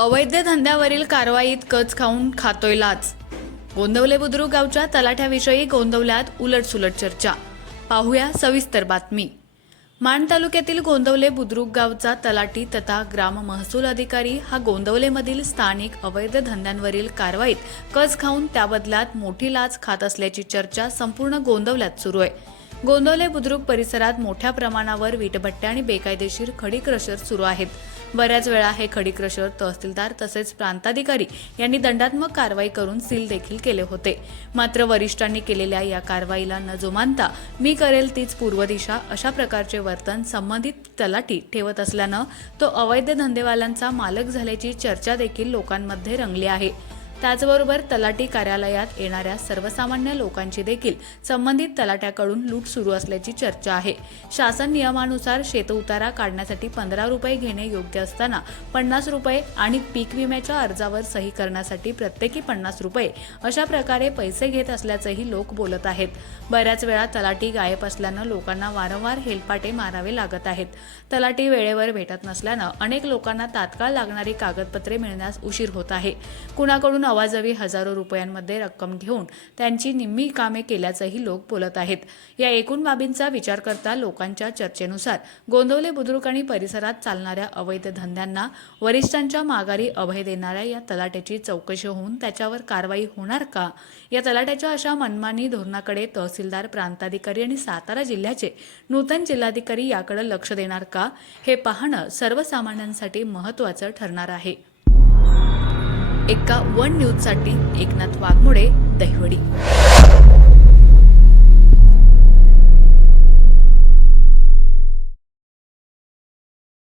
अवैध धंद्यावरील कारवाईत कच खाऊन खातोय लाच. गोंदवले बुद्रुक गावच्या तलाठ्याविषयी गोंदवल्यात उलटसुलट चर्चा. पाहूया सविस्तर बातमी. माण तालुक्यातील गोंदवले बुद्रुक गावचा तलाठी तथा ग्राम महसूल अधिकारी हा गोंदवलेमधील स्थानिक अवैध धंद्यांवरील कारवाईत कच खाऊन त्याबदल्यात मोठी लाच खात असल्याची चर्चा संपूर्ण गोंदवल्यात सुरू आहे. गोंदवले बुद्रुक परिसरात मोठ्या प्रमाणावर वीटभट्ट्या आणि बेकायदेशीर खडी क्रशर सुरू आहेत. बऱ्याच वेळा हे खडी क्रशर तहसीलदार तसेच प्रांताधिकारी यांनी दंडात्मक कारवाई करून सील देखील केले होते. मात्र वरिष्ठांनी केलेल्या या कारवाईला न जोमानता मी करेल तीच पूर्व दिशा अशा प्रकारचे वर्तन संबंधित तलाठी ठेवत असल्यानं तो अवैध धंदेवाल्यांचा मालक झाल्याची चर्चा देखील लोकांमध्ये रंगली आहे. त्याचबरोबर तलाठी कार्यालयात येणाऱ्या सर्वसामान्य लोकांची देखील संबंधित तलाट्याकडून लूट सुरू असल्याची चर्चा आहे. शासन नियमानुसार शेतउतारा काढण्यासाठी पंधरा रुपये घेणे योग्य असताना पन्नास रुपये आणि पीक विम्याच्या अर्जावर सही करण्यासाठी प्रत्येकी पन्नास रुपये अशा प्रकारे पैसे घेत असल्याचंही लोक बोलत आहेत. बऱ्याच वेळा तलाठी गायब असल्यानं लोकांना वारंवार हेलपाटे मारावे लागत आहेत. तलाठी वेळेवर भेटत नसल्यानं अनेक लोकांना तात्काळ लागणारी कागदपत्रे मिळण्यास उशीर होत आहे. कुणाकडून अवाजवी हजारो रुपयांमध्ये रक्कम घेऊन त्यांची निम्मी कामे केल्याचंही लोक बोलत आहेत. या एकूण बाबींचा विचार करता लोकांच्या चर्चेनुसार गोंदवले बुद्रुक आणि परिसरात चालणाऱ्या अवैध धंद्यांना वरिष्ठांच्या माघारी अभय देणाऱ्या या तलाट्याची चौकशी होऊन त्याच्यावर कारवाई होणार का? या तलाट्याच्या अशा मनमानी धोरणाकडे तहसीलदार प्रांताधिकारी आणि सातारा जिल्ह्याचे नूतन जिल्हाधिकारी याकडे लक्ष देणार का? हे पाहणं सर्वसामान्यांसाठी महत्त्वाचं ठरणार आहे. एका वन न्यूजसाठी एकनाथ वाघमोडे दहिवडी.